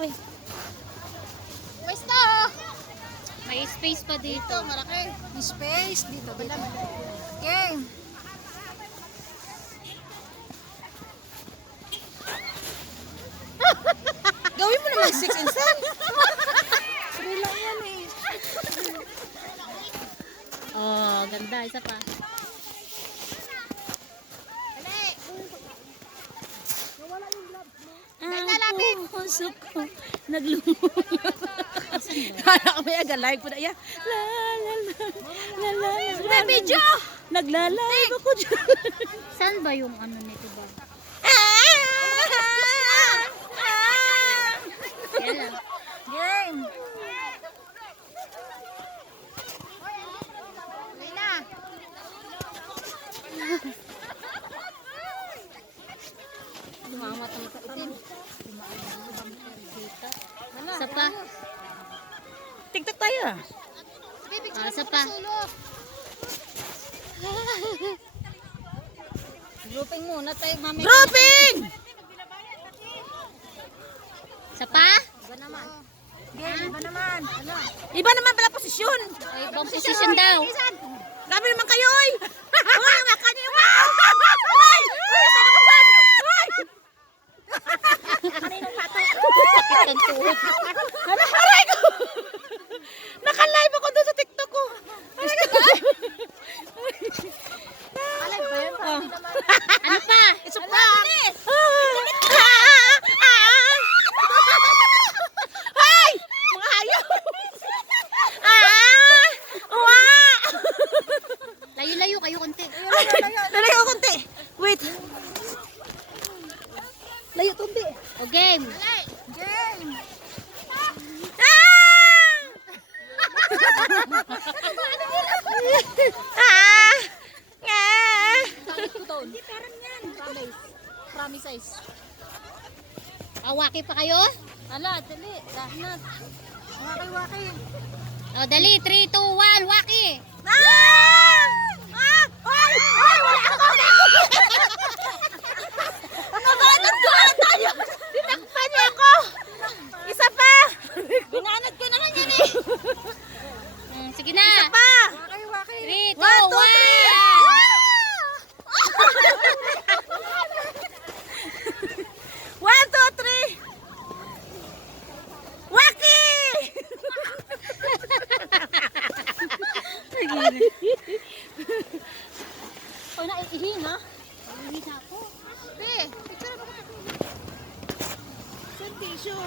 malaki. Pwesto! May space pa dito. Ito, malaki. May space dito, dito. Okay. Gawin mo naman 6 and 7. Sabi lang yan eh. Oh, ganda. Isa pa. Naglalapit. Ang puso ko. Naglumulog. Kala ko may aga-live po na. Yeah. La la la. La la la. May video. Nagla-live ako dyan. Saan ba yung ano nito ba? Yan lang. Game. Lina! Lumamat ang itim. Isa pa. TikTok tayo ah. Ah, isa pa. sa sulok. Grouping muna tayo, mami. Grouping! Isa pa? Game, iba naman. Ano? Iba naman pala posisyon. Ay, ibang position daw. Grabe naman kayo, oy! Uy, wakan niyo ba? Uy! Uy, saan ako ba? Uy! Kaninong pato? Sakit ang tuhod. Hala, aray ko! Naka-live ako doon sa TikTok ko. Aray ko! Alam ba yan? Oh. Ano pa? It's a prank! Hoy! Mga hayop! Ah! Uwa! Layo-layo kayo konti. Lalayo ko konti. Wait. Layo konti. O game. Game. Ah! Ah! Hindi, parang yan. Promise. Promise size. Awaki pa kayo? Ala, dali. Dahnat. Wakay-wakay. O dali, 3, 2, 1, waki! Ah! Ah! Uwi na ako. Be, picture ako na. Saan tissue?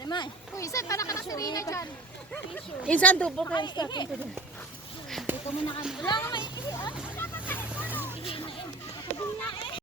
Damay. Uy, para ka na si Rina dyan? Insan to po kayo sa. Dito muna kami. Wala nga maiihi ah. Oh. Wala pa tayo. Eh. Na eh. Ako din na eh.